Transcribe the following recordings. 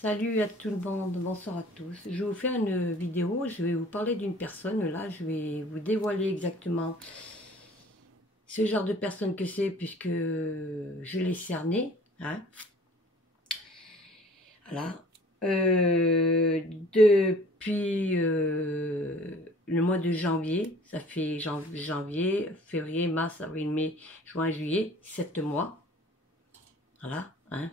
Salut à tout le monde, bonsoir à tous. Je vais vous faire une vidéo, je vais vous parler d'une personne, là je vais vous dévoiler exactement ce genre de personne que c'est puisque je l'ai cerné. Hein. Voilà. Depuis le mois de janvier, ça fait janvier, février, mars, avril, mai, juin, juillet, 7 mois. Voilà. Hein.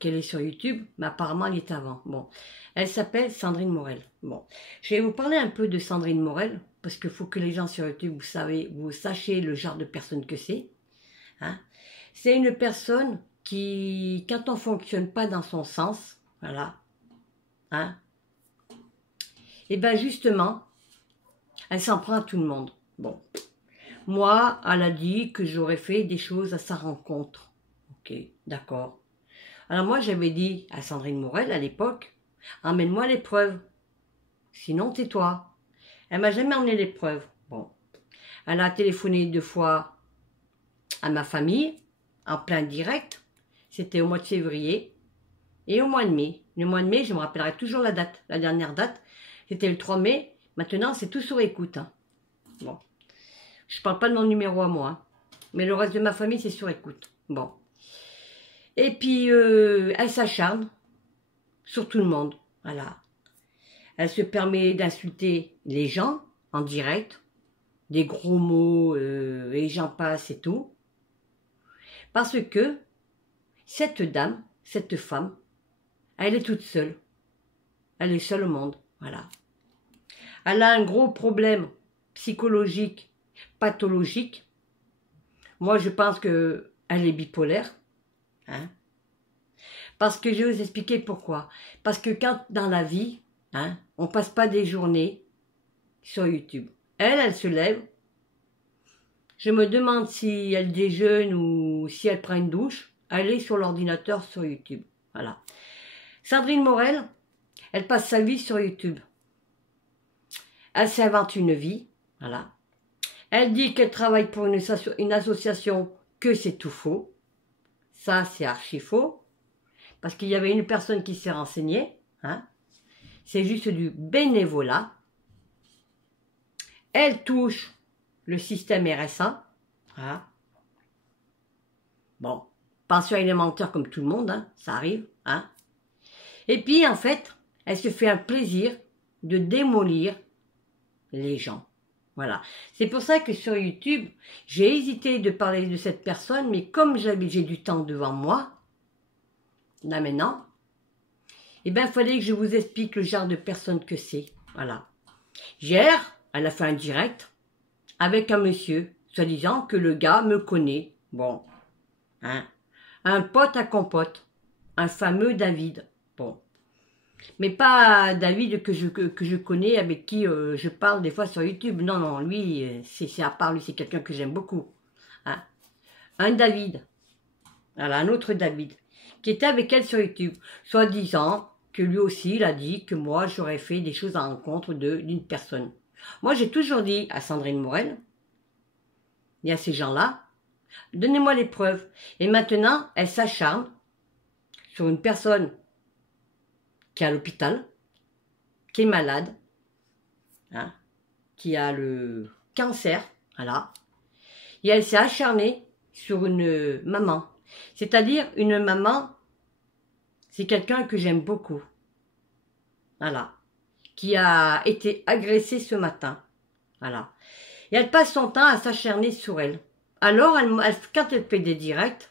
Qu'elle est sur YouTube, mais apparemment elle est avant. Bon, elle s'appelle Sandrine Morel. Bon, je vais vous parler un peu de Sandrine Morel, parce qu'il faut que les gens sur YouTube, vous sachiez le genre de personne que c'est. Hein. C'est une personne qui, quand on ne fonctionne pas dans son sens, voilà, hein, et bien justement, elle s'en prend à tout le monde. Bon, moi, elle a dit que j'aurais fait des choses à sa rencontre. Ok, d'accord. Alors moi, j'avais dit à Sandrine Morel à l'époque, emmène-moi les preuves, sinon tais-toi. Elle m'a jamais emmené les preuves. Bon, elle a téléphoné 2 fois à ma famille, en plein direct. C'était au mois de février et au mois de mai. Le mois de mai, je me rappellerai toujours la date, la dernière date. C'était le 3 mai. Maintenant, c'est tout sur écoute. Hein. Bon, je parle pas de mon numéro à moi, hein. Mais le reste de ma famille, c'est sur écoute. Bon. Et puis, elle s'acharne sur tout le monde. Voilà. Elle se permet d'insulter les gens en direct, des gros mots, et j'en passe et tout. Parce que cette dame, cette femme, elle est toute seule. Elle est seule au monde. Voilà. Elle a un gros problème psychologique, pathologique. Moi, je pense qu'elle est bipolaire. Hein. Parce que je vais vous expliquer pourquoi. Parce que quand dans la vie, hein, on ne passe pas des journées sur YouTube. Elle se lève. Je me demande si elle déjeune ou si elle prend une douche. Elle est sur l'ordinateur sur YouTube. Voilà. Sandrine Morel, elle passe sa vie sur YouTube. Elle s'invente une vie. Voilà. Elle dit qu'elle travaille pour une association, que c'est tout faux. Ça, c'est archi faux. Parce qu'il y avait une personne qui s'est renseignée. Hein. C'est juste du bénévolat. Elle touche le système RSA. Hein. Bon, pension alimentaire comme tout le monde, hein, ça arrive. Hein. Et puis, en fait, elle se fait un plaisir de démolir les gens. Voilà. C'est pour ça que sur YouTube, j'ai hésité de parler de cette personne, mais comme j'ai du temps devant moi, là maintenant, eh bien, il fallait que je vous explique le genre de personne que c'est. Voilà. Hier, elle a fait un direct avec un monsieur, soi-disant que le gars me connaît. Bon. Hein. Un pote à compote. Un fameux David. Bon. Mais pas David que je connais, avec qui je parle des fois sur YouTube. Non, non, lui, c'est à part, lui, c'est quelqu'un que j'aime beaucoup. Hein. Un David. Voilà, un autre David. Qui était avec elle sur YouTube. Soi-disant que lui aussi, il a dit que moi, j'aurais fait des choses à l'encontre d'une personne. Moi, j'ai toujours dit à Sandrine Morel, et à ces gens-là, donnez-moi les preuves. Et maintenant, elle s'acharne sur une personne qui est à l'hôpital, qui est malade, hein, qui a le cancer, voilà. Et elle s'est acharnée sur une maman. C'est-à-dire une maman, c'est quelqu'un que j'aime beaucoup. Voilà. Qui a été agressée ce matin. Voilà. Et elle passe son temps à s'acharner sur elle. Alors, quand elle fait des directs,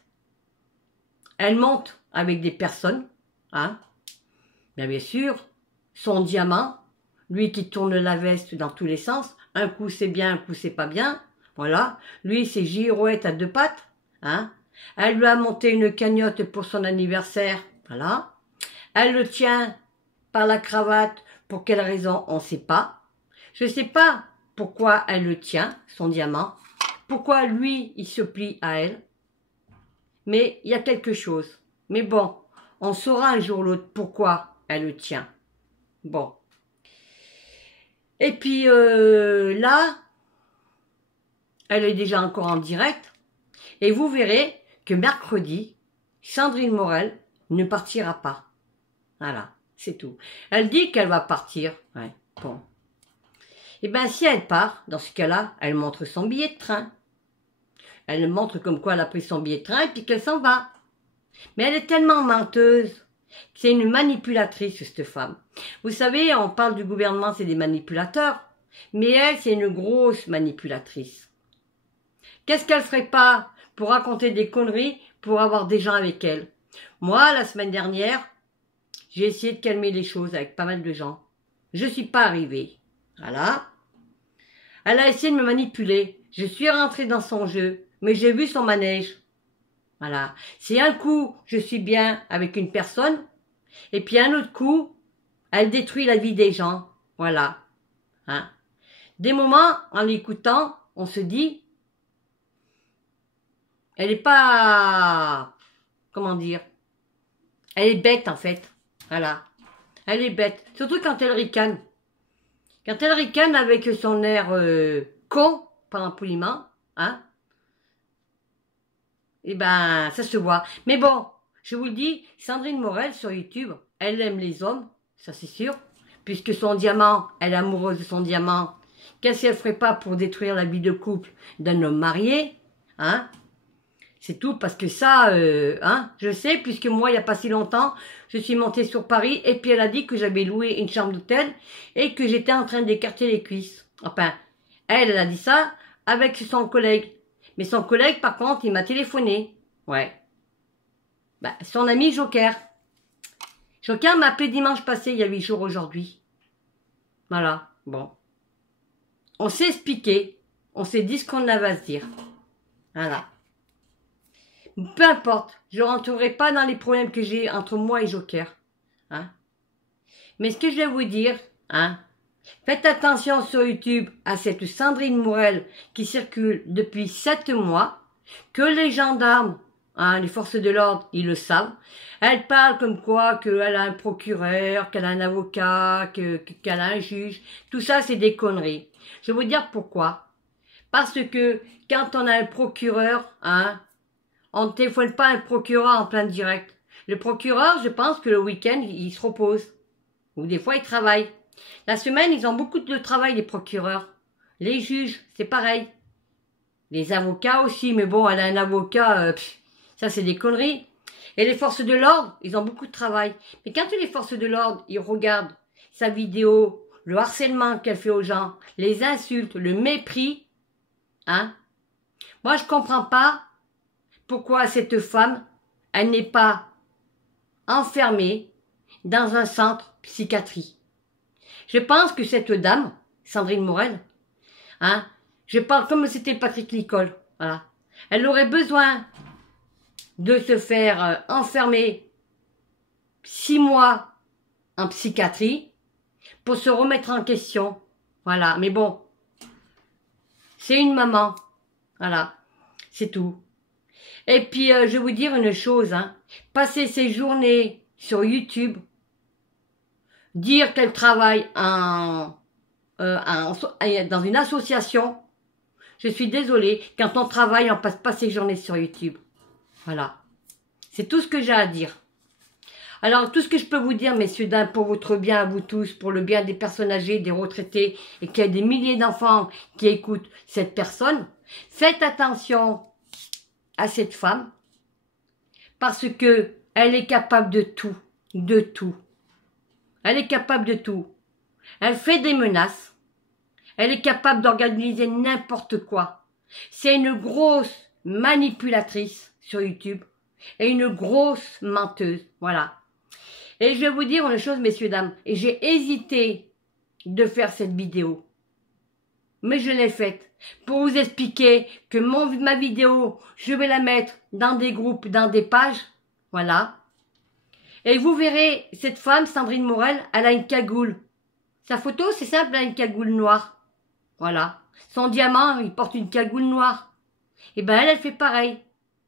elle monte avec des personnes, hein. Bien sûr, son diamant, lui qui tourne la veste dans tous les sens, un coup c'est bien, un coup c'est pas bien, voilà. Lui, c'est girouette à 2 pattes, hein. Elle lui a monté une cagnotte pour son anniversaire, voilà. Elle le tient par la cravate, pour quelle raison, on ne sait pas. Je ne sais pas pourquoi elle le tient, son diamant, pourquoi lui, il se plie à elle. Mais il y a quelque chose. Mais bon, on saura un jour ou l'autre pourquoi elle le tient. Bon. Et puis là, elle est déjà encore en direct. Et vous verrez que mercredi, Sandrine Morel ne partira pas. Voilà, c'est tout. Elle dit qu'elle va partir. Ouais, bon. Et bien, si elle part, dans ce cas-là, elle montre son billet de train. Elle montre comme quoi elle a pris son billet de train et puis qu'elle s'en va. Mais elle est tellement menteuse. C'est une manipulatrice, cette femme. Vous savez, on parle du gouvernement, c'est des manipulateurs. Mais elle, c'est une grosse manipulatrice. Qu'est-ce qu'elle ferait pas pour raconter des conneries, pour avoir des gens avec elle? Moi, la semaine dernière, j'ai essayé de calmer les choses avec pas mal de gens. Je suis pas arrivée. Voilà. Elle a essayé de me manipuler. Je suis rentrée dans son jeu, mais j'ai vu son manège. Voilà. C'est un coup, je suis bien avec une personne, et puis un autre coup, elle détruit la vie des gens. Voilà. Hein. Des moments, en l'écoutant, on se dit, elle n'est pas, comment dire, elle est bête en fait. Voilà. Elle est bête. Surtout quand elle ricane. Quand elle ricane avec son air con, pendant poliment, hein, et ben, ça se voit. Mais bon, je vous le dis, Sandrine Morel sur YouTube, elle aime les hommes, ça c'est sûr, puisque son diamant, elle est amoureuse de son diamant. Qu'est-ce qu'elle ferait pas pour détruire la vie de couple d'un homme marié, hein? C'est tout, parce que ça, hein, je sais, puisque moi, il n'y a pas si longtemps, je suis montée sur Paris, et puis elle a dit que j'avais loué une chambre d'hôtel, et que j'étais en train d'écarter les cuisses. Enfin, elle a dit ça avec son collègue. Mais son collègue, par contre, il m'a téléphoné. Ouais. Bah, son ami Joker. Joker m'a appelé dimanche passé, il y a 8 jours aujourd'hui. Voilà, bon. On s'est expliqué, on s'est dit ce qu'on avait à se dire. Voilà. Peu importe, je ne rentrerai pas dans les problèmes que j'ai entre moi et Joker. Hein. Mais ce que je vais vous dire, hein, faites attention sur YouTube à cette Sandrine Morel qui circule depuis 7 mois, que les gendarmes, hein, les forces de l'ordre, ils le savent. Elle parle comme quoi qu'elle a un procureur, qu'elle a un avocat, qu'elle a un juge. Tout ça, c'est des conneries. Je vais vous dire pourquoi. Parce que quand on a un procureur, hein, on ne téléphone pas un procureur en plein direct. Le procureur, je pense que le week-end, il se repose. Ou des fois, il travaille. La semaine, ils ont beaucoup de travail, les procureurs. Les juges, c'est pareil. Les avocats aussi, mais bon, elle a un avocat, ça c'est des conneries. Et les forces de l'ordre, ils ont beaucoup de travail. Mais quand les forces de l'ordre, ils regardent sa vidéo, le harcèlement qu'elle fait aux gens, les insultes, le mépris, hein, moi je comprends pas pourquoi cette femme, elle n'est pas enfermée dans un centre psychiatrie. Je pense que cette dame, Sandrine Morel, hein, je parle comme c'était Patrick Nicole, voilà. Elle aurait besoin de se faire enfermer 6 mois en psychiatrie pour se remettre en question. Voilà, mais bon, c'est une maman, voilà, c'est tout. Et puis, je vais vous dire une chose, hein, passer ses journées sur YouTube, dire qu'elle travaille dans une association, je suis désolée, quand on travaille, on passe pas ses journées sur YouTube. Voilà. C'est tout ce que j'ai à dire. Alors, tout ce que je peux vous dire, messieurs, dames, pour votre bien à vous tous, pour le bien des personnes âgées, des retraités, et qu'il y a des milliers d'enfants qui écoutent cette personne, faites attention à cette femme, parce que elle est capable de tout, de tout. Elle est capable de tout. Elle fait des menaces. Elle est capable d'organiser n'importe quoi. C'est une grosse manipulatrice sur YouTube et une grosse menteuse. Voilà. Et je vais vous dire une chose, messieurs, dames. Et j'ai hésité de faire cette vidéo. Mais je l'ai faite pour vous expliquer que ma vidéo, je vais la mettre dans des groupes, dans des pages. Voilà. Et vous verrez, cette femme, Sandrine Morel, elle a une cagoule. Sa photo, c'est simple, elle a une cagoule noire. Voilà. Son diamant, il porte une cagoule noire. Et ben elle fait pareil.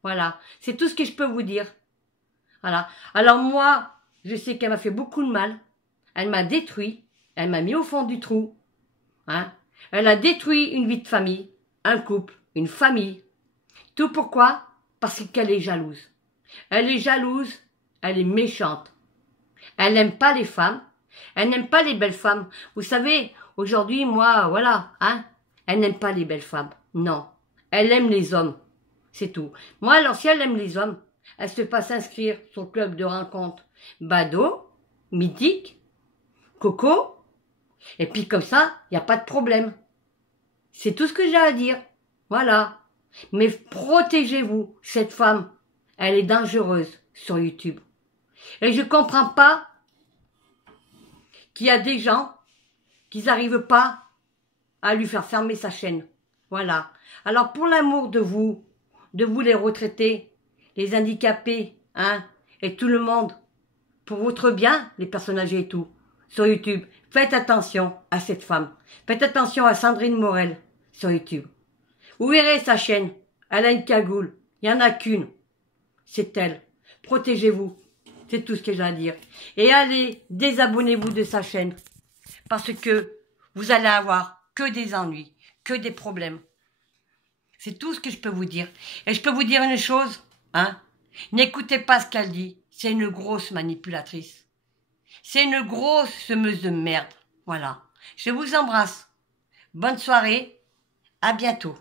Voilà. C'est tout ce que je peux vous dire. Voilà. Alors moi, je sais qu'elle m'a fait beaucoup de mal. Elle m'a détruit. Elle m'a mis au fond du trou. Hein. Elle a détruit une vie de famille, un couple, une famille. Tout pourquoi? Parce qu'elle est jalouse. Elle est jalouse, elle est méchante. Elle n'aime pas les femmes, elle n'aime pas les belles femmes. Vous savez, aujourd'hui, moi, voilà, hein, elle n'aime pas les belles femmes. Non, elle aime les hommes, c'est tout. Moi, alors, si elle aime les hommes, elle se fait pas s'inscrire sur le club de rencontre Bado, Mythique, Coco, et puis comme ça, il n'y a pas de problème. C'est tout ce que j'ai à dire. Voilà. Mais protégez-vous, cette femme, elle est dangereuse sur YouTube. Et je comprends pas qu'il y a des gens qui n'arrivent pas à lui faire fermer sa chaîne. Voilà. Alors pour l'amour de vous les retraités, les handicapés, hein, et tout le monde, pour votre bien, les personnes âgées et tout, sur YouTube, faites attention à cette femme. Faites attention à Sandrine Morel sur YouTube. Vous verrez sa chaîne. Elle a une cagoule. Il n'y en a qu'une. C'est elle. Protégez-vous. C'est tout ce que j'ai à dire. Et allez, désabonnez-vous de sa chaîne. Parce que vous allez avoir que des ennuis, que des problèmes. C'est tout ce que je peux vous dire. Et je peux vous dire une chose, hein. N'écoutez pas ce qu'elle dit. C'est une grosse manipulatrice. C'est une grosse semeuse de merde. Voilà. Je vous embrasse. Bonne soirée. À bientôt.